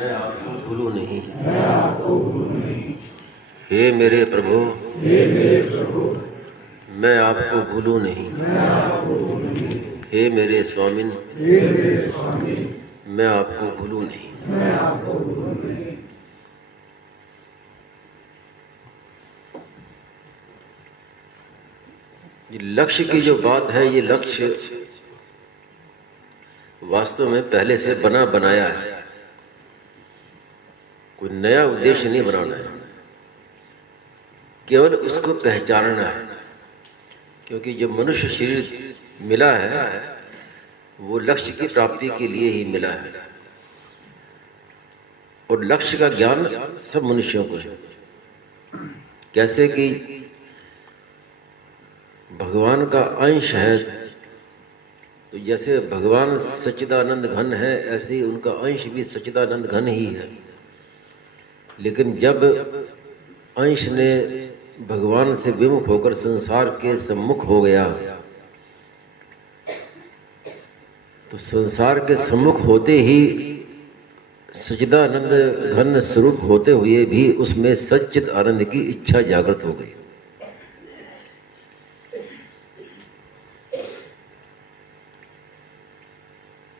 मैं आपको भूलूं नहीं। हे मेरे प्रभु, मैं आपको भूलूं नहीं। हे मेरे स्वामिन, मैं आपको भूलूं नहीं। ये लक्ष्य की जो बात है, ये लक्ष्य वास्तव में पहले से बना बनाया है। कोई नया उद्देश्य नहीं बनाना है, केवल उसको पहचानना है। क्योंकि जो मनुष्य शरीर मिला है वो लक्ष्य की प्राप्ति के लिए ही मिला है, और लक्ष्य का ज्ञान सब मनुष्यों को है। कैसे कि भगवान का अंश है, तो जैसे भगवान सच्चिदानंद घन है, ऐसे ही उनका अंश भी सच्चिदानंद घन ही है। लेकिन जब अंश ने भगवान से विमुख होकर संसार के सम्मुख हो गया, तो संसार के सम्मुख होते ही सच्चिदानंद घन स्वरूप होते हुए भी उसमें सच्चिद आनंद की इच्छा जागृत हो गई।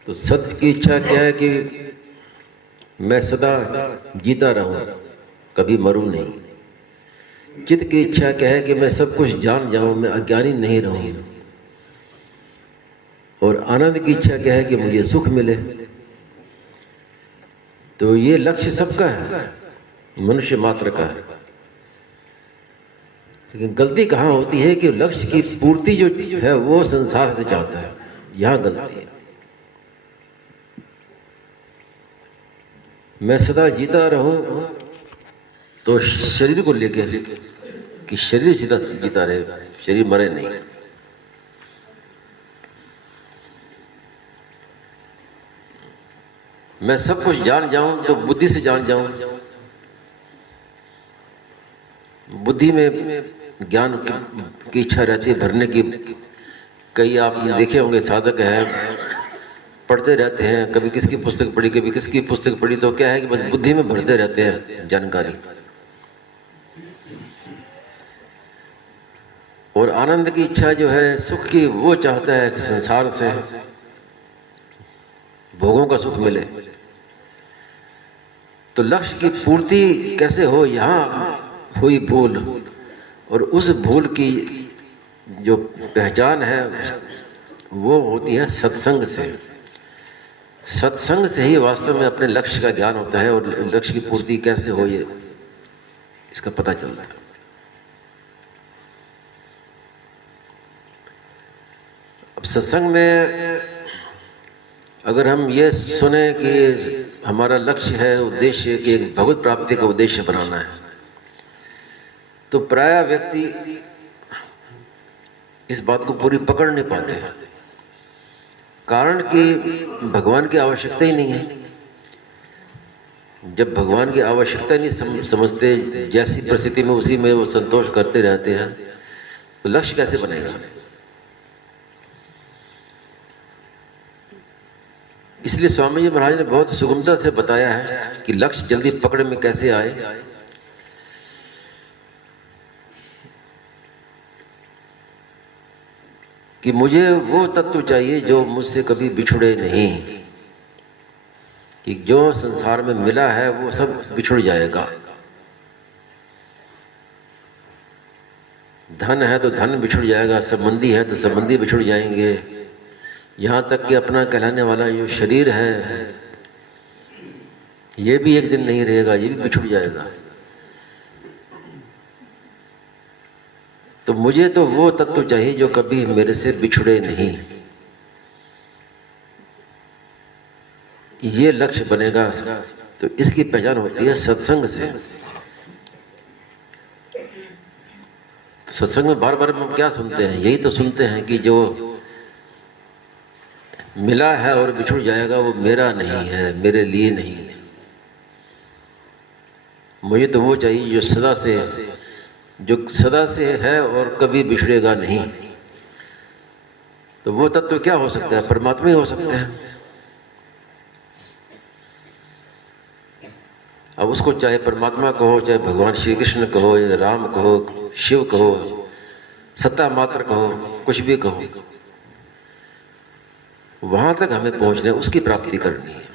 तो सत्य की इच्छा क्या है कि मैं सदा जीता रहूं, कभी मरूं नहीं। चित्त की इच्छा क्या है कि मैं सब कुछ जान जाऊं, मैं अज्ञानी नहीं रहूं। और आनंद की इच्छा क्या है कि मुझे सुख मिले। तो ये लक्ष्य सबका है, मनुष्य मात्र का है। लेकिन गलती कहाँ होती है कि लक्ष्य की पूर्ति जो है वो संसार से चाहता है, यहां गलती है। मैं सदा जीता रहूं तो शरीर को लेके कि शरीर सीधा जीता रहे, शरीर मरे नहीं। मैं सब कुछ जान जाऊं तो बुद्धि से जान जाऊं, बुद्धि में ज्ञान की इच्छा रहती है भरने की। कई आपने देखे होंगे साधक हैं, पढ़ते रहते हैं, कभी किसकी पुस्तक पढ़ी, कभी किसकी पुस्तक पढ़ी, तो क्या है कि बस बुद्धि में भरते रहते हैं जानकारी। और आनंद की इच्छा जो है, सुख की, वो चाहता है कि संसार से भोगों का सुख मिले। तो लक्ष्य की पूर्ति कैसे हो, यहां हुई भूल। और उस भूल की जो पहचान है वो होती है सत्संग से। सत्संग से ही वास्तव में अपने लक्ष्य का ज्ञान होता है, और लक्ष्य की पूर्ति कैसे हो ये इसका पता चलता है। अब सत्संग में अगर हम ये सुने कि हमारा लक्ष्य है, उद्देश्य कि एक भगवत प्राप्ति का उद्देश्य बनाना है, तो प्रायः व्यक्ति इस बात को पूरी पकड़ नहीं पाते हैं। कारण कि भगवान की आवश्यकता ही नहीं है। जब भगवान की आवश्यकता नहीं समझते, जैसी परिस्थिति में उसी में वो संतोष करते रहते हैं, तो लक्ष्य कैसे बनेगा। इसलिए स्वामी जी महाराज ने बहुत सुगमता से बताया है कि लक्ष्य जल्दी पकड़ में कैसे आए। कि मुझे वो तत्व चाहिए जो मुझसे कभी बिछुड़े नहीं, कि जो संसार में मिला है वो सब बिछुड़ जाएगा। धन है तो धन बिछुड़ जाएगा, संबंधी है तो संबंधी बिछुड़ जाएंगे, यहाँ तक कि अपना कहलाने वाला जो शरीर है ये भी एक दिन नहीं रहेगा, ये भी बिछुड़ जाएगा। तो मुझे तो वो तत्व चाहिए जो कभी मेरे से बिछुड़े नहीं। ये लक्ष्य बनेगा। तो इसकी पहचान होती है सत्संग से। सत्संग में बार बार हम क्या सुनते हैं, यही तो सुनते हैं कि जो मिला है और बिछुड़ जाएगा वो मेरा नहीं है, मेरे लिए नहीं है। मुझे तो वो चाहिए जो सदा से है, जो सदा से है और कभी बिछड़ेगा नहीं। तो वो तत्व क्या हो सकता है, परमात्मा ही हो सकता है। अब उसको चाहे परमात्मा कहो, चाहे भगवान श्री कृष्ण कहो, या राम कहो, शिव कहो, सत्ता मात्र कहो, कुछ भी कहो, वहां तक हमें पहुंचना है, उसकी प्राप्ति करनी है।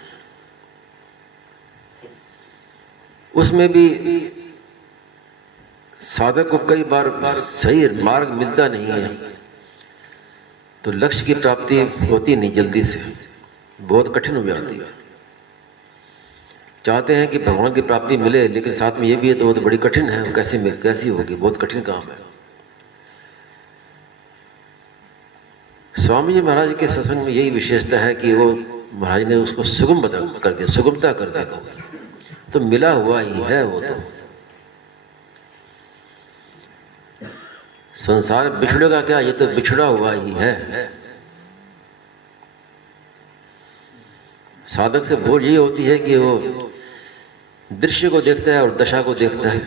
उसमें भी साधक को कई बार सही मार्ग मिलता नहीं है, तो लक्ष्य की प्राप्ति होती नहीं जल्दी से, बहुत कठिन हो जाती है। चाहते हैं कि भगवान की प्राप्ति मिले, लेकिन साथ में ये भी है तो वो तो बड़ी कठिन है, कैसी होगी, बहुत कठिन काम है। स्वामी जी महाराज के सत्संग में यही विशेषता है कि वो महाराज ने उसको सुगम कर दिया, सुगमता कर दिया, तो मिला हुआ ही है वो। तो संसार बिछड़ेगा क्या, ये तो बिछड़ा हुआ ही है। साधक से भूल ये होती है कि वो दृश्य को देखता है और दशा को देखता है।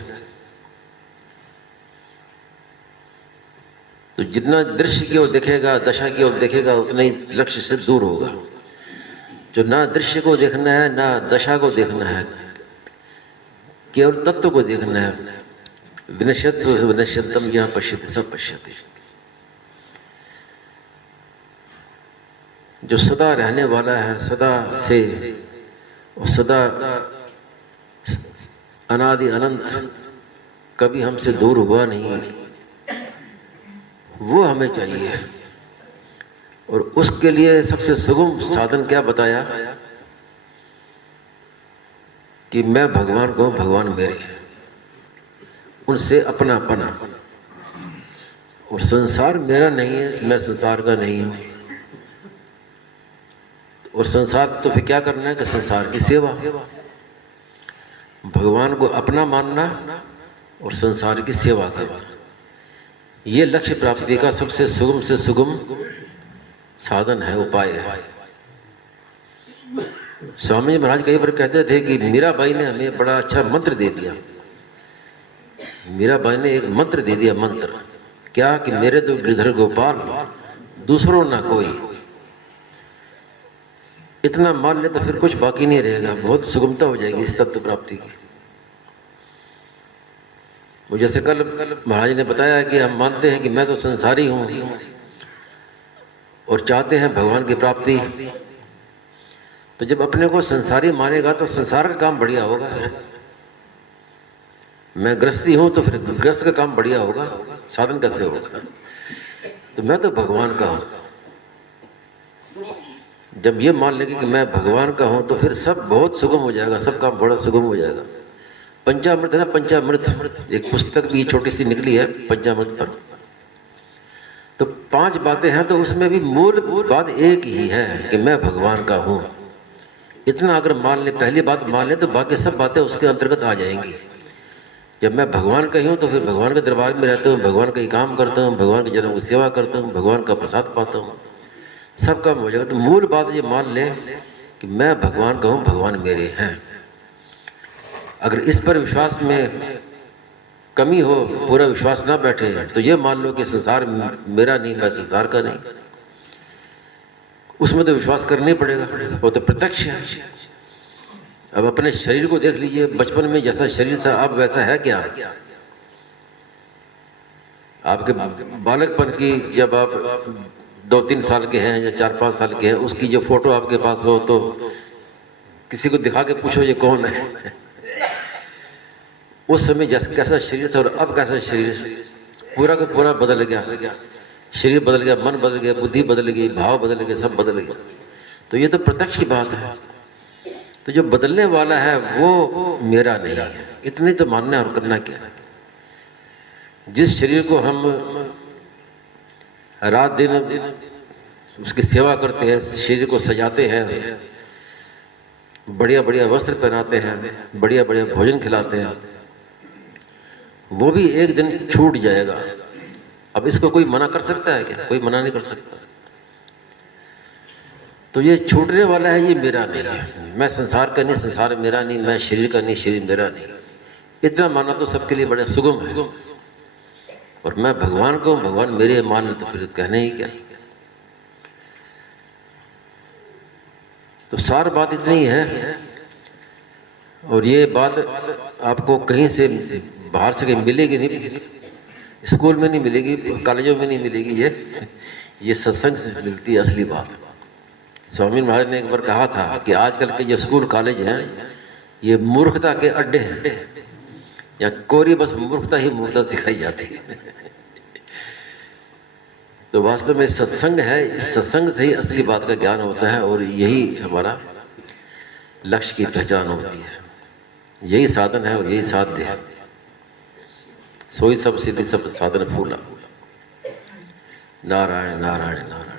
तो जितना दृश्य की ओर देखेगा, दशा की ओर देखेगा, उतना ही लक्ष्य से दूर होगा। जो ना दृश्य को देखना है, ना दशा को देखना है, केवल तत्व को देखना है। विनश्यत्सु विनश्यन्तम यः पश्यति स पश्यति। जो सदा रहने वाला है, सदा से और सदा अनादि अनंत, कभी हमसे दूर हुआ नहीं, वो हमें चाहिए। और उसके लिए सबसे सुगम साधन क्या बताया कि मैं भगवान को, भगवान मेरे, उनसे अपनापन। और संसार मेरा नहीं है, मैं संसार का नहीं हूं। और संसार तो फिर क्या करना है कि संसार की सेवा, भगवान को अपना मानना और संसार की सेवा करना, ये लक्ष्य प्राप्ति का सबसे सुगम से सुगम साधन है, उपाय है। स्वामी जी महाराज कई बार कहते थे कि मीराबाई ने हमें बड़ा अच्छा मंत्र दे दिया। मीराबाई ने एक मंत्र दे दिया, मंत्र क्या कि मेरे तो गिरधर गोपाल, दूसरों ना कोई। इतना मान ले तो फिर कुछ बाकी नहीं रहेगा, बहुत सुगमता हो जाएगी इस तत्व प्राप्ति की। वो जैसे कल महाराज ने बताया कि हम मानते हैं कि मैं तो संसारी हूं और चाहते हैं भगवान की प्राप्ति। तो जब अपने को संसारी मानेगा तो संसार का काम बढ़िया होगा। मैं गृहस्थी हूं तो फिर गृहस्थ का काम बढ़िया होगा, साधन कैसे होगा। तो मैं तो भगवान का हूं। जब ये मान लेंगे कि मैं भगवान का हूं तो फिर सब बहुत सुगम हो जाएगा, सब काम बड़ा सुगम हो जाएगा। पंचामृत है ना, पंचामृत एक पुस्तक भी छोटी सी निकली है पंचामृत पर। तो 5 बातें हैं, तो उसमें भी मूल बात एक ही है कि मैं भगवान का हूं। इतना अगर मान ले, पहली बात मान ले, तो बाकी सब बातें उसके अंतर्गत आ जाएंगी। जब मैं भगवान का ही हूँ तो फिर भगवान के दरबार में रहता हूँ, भगवान का ही काम करता हूँ, भगवान के जनों की सेवा करता हूँ, भगवान का प्रसाद पाता हूँ, सब काम हो जाएगा। तो मूल बात ये मान ले कि मैं भगवान का हूँ, भगवान मेरे हैं। अगर इस पर विश्वास में कमी हो, पूरा विश्वास ना बैठे, तो ये मान लो कि संसार मेरा नहीं, मैं संसार का नहीं। उसमें तो विश्वास करना ही पड़ेगा, वो तो प्रत्यक्ष है। अब अपने शरीर को देख लीजिए, बचपन में जैसा शरीर था अब वैसा है क्या? आपके बालकपन की, जब आप 2-3 साल के हैं या 4-5 साल के हैं, उसकी जो फोटो आपके पास हो तो किसी को दिखा के पूछो ये कौन है। उस समय कैसा शरीर था और अब कैसा शरीर, पूरा का पूरा बदल गया। शरीर बदल गया, मन बदल गया, बुद्धि बदल गई, भाव बदल गए, सब बदल गया। तो ये तो प्रत्यक्ष की बात है। तो जो बदलने वाला है वो मेरा नहीं है, इतनी तो मानना और करना क्या है। जिस शरीर को हम रात दिन उसकी सेवा करते हैं, शरीर को सजाते हैं, बढ़िया बढ़िया वस्त्र पहनाते हैं, बढ़िया बढ़िया भोजन खिलाते हैं, वो भी एक दिन छूट जाएगा। अब इसको कोई मना कर सकता है क्या? कोई मना नहीं कर सकता। तो ये छूटने वाला है, ये मेरा नहीं है। मैं संसार का नहीं, संसार मेरा नहीं। मैं शरीर का नहीं, शरीर मेरा नहीं। इतना माना तो सबके लिए बड़ा सुगम है। और मैं भगवान को, भगवान मेरे मान, तो फिर कहने ही क्या। तो सार बात इतनी है और ये बात आपको कहीं से बाहर से कहीं मिलेगी नहीं, स्कूल में नहीं मिलेगी, कॉलेजों में नहीं मिलेगी, ये सत्संग से मिलती है असली बात। स्वामी महाराज ने एक बार कहा था कि आजकल के जो स्कूल कॉलेज हैं ये मूर्खता के अड्डे हैं, या कोरी बस मूर्खता ही मूर्खता सिखाई जाती है। तो वास्तव में सत्संग है, इस सत्संग से ही असली बात का ज्ञान होता है और यही हमारा लक्ष्य की पहचान होती है, यही साधन है और यही साध्य है। सोई सब सिद्धि सब साधन फूला। नारायण नारायण नारायण।